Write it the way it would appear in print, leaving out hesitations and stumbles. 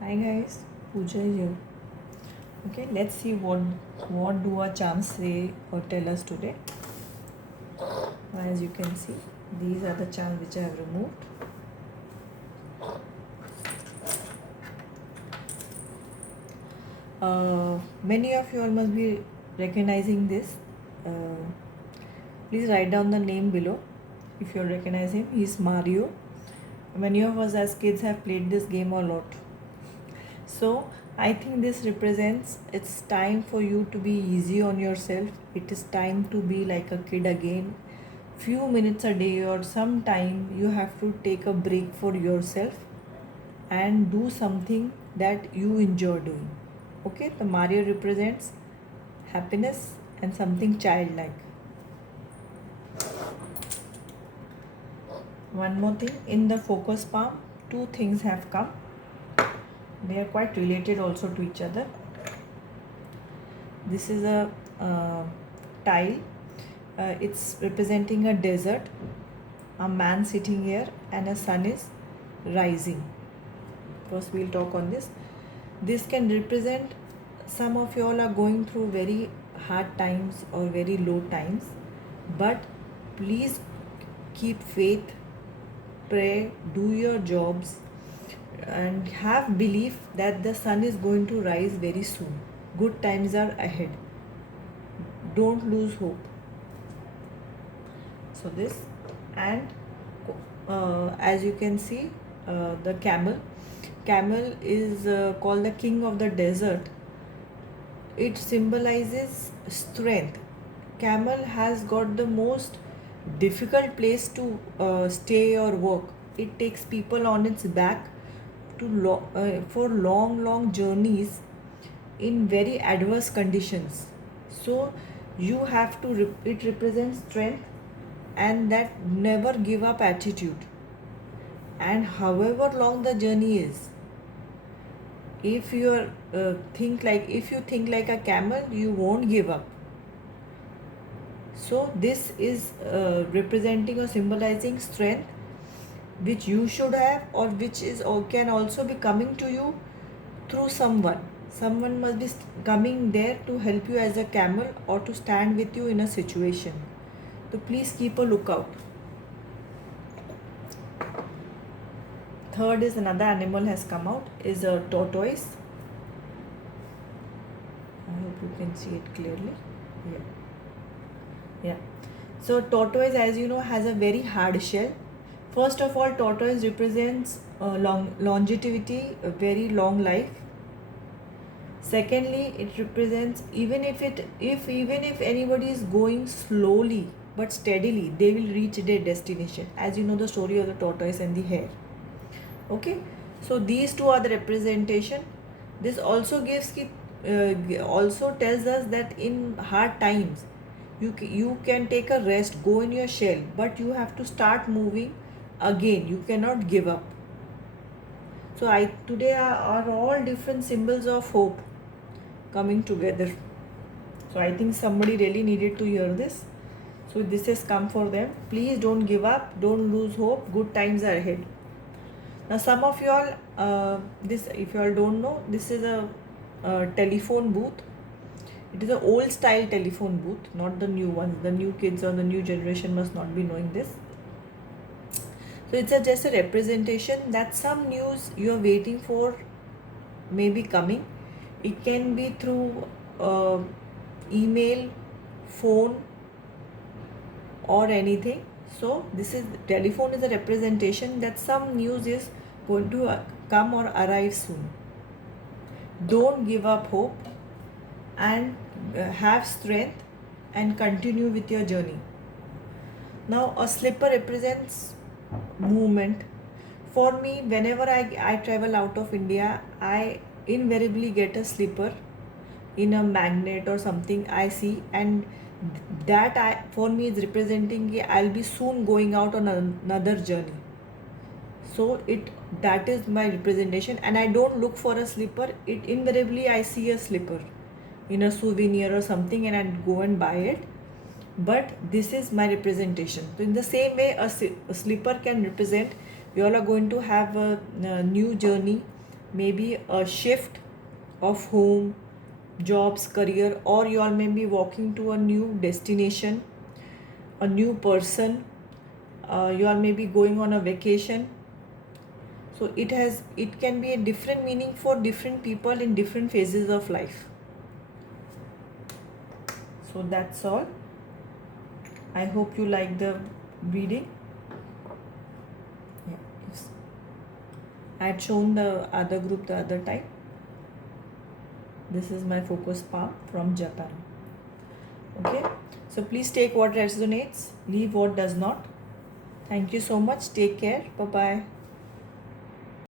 Hi guys, Pooja here. Okay, let's see what do our charms say or tell us today. As you can see, these are the charms which I have removed. Many of you all must be recognizing this. Uh, Please write down the name below if you recognize him. He's Mario. Many of us as kids have played this game a lot. So I think this represents it's time for you to be easy on yourself. It is time to be like a kid again. Few minutes a day or some time you have to take a break for yourself and do something that you enjoy doing. Okay, the Mario represents happiness and something childlike. One more thing, in the focus palm, two things have come. They are quite related also to each other. This is a tile. It's representing a desert, a man sitting here, and a sun is rising. First, we'll talk on this. This can represent some of you all are going through very hard times or very low times, but please keep faith, pray, do your jobs, and have belief that the sun is going to rise very soon. Good times are ahead. Don't lose hope. So this, and as you can see, the camel is called the king of the desert. It symbolizes strength. Camel has got the most difficult place to stay or work. It takes people on its back for long journeys in very adverse conditions. So you have to it represents strength and that never give up attitude. And however long the journey is, if you if you think like a camel, you won't give up. So this is representing or symbolizing strength which you should have, or which is or can also be coming to you through someone must be coming there to help you as a camel or to stand with you in a situation. So please keep a lookout. Third is another animal has come out, is a tortoise. I hope you can see it clearly. Yeah. So tortoise, as you know, has a very hard shell. First of all, tortoise represents longevity, a very long life. Secondly, it represents even if anybody is going slowly but steadily, they will reach their destination. As you know, the story of the tortoise and the hare. Okay, so these two are the representation. This also also tells us that in hard times you can take a rest, go in your shell, but you have to start moving again. You cannot give up. So I today are all different symbols of hope coming together. So I think somebody really needed to hear this. So this has come for them. Please don't give up, don't lose hope. Good times are ahead. Now some of you all, this if you all don't know, this is a telephone booth. It is an old style telephone booth, not the new ones. The new kids or the new generation must not be knowing this. So it's just a representation that some news you are waiting for may be coming. It can be through email, phone, or anything. So this is telephone is a representation that some news is going to come or arrive soon. Don't give up hope and have strength and continue with your journey. Now a slipper represents movement. For me, whenever I travel out of India, I invariably get a slipper in a magnet or something I see, and that for me is representing I'll be soon going out on another journey. So that is my representation, and I don't look for a slipper. It invariably I see a slipper in a souvenir or something and I go and buy it. But this is my representation. So in the same way, a slipper can represent you all are going to have a new journey, maybe a shift of home, jobs, career, or you all may be walking to a new destination, a new person, you all may be going on a vacation. So it can be a different meaning for different people in different phases of life. So that's all. I hope you like the reading. Yeah, yes. I had shown the other group the other time. This is my focus palm from Japan. Okay, so please take what resonates, leave what does not. Thank you so much. Take care. Bye bye.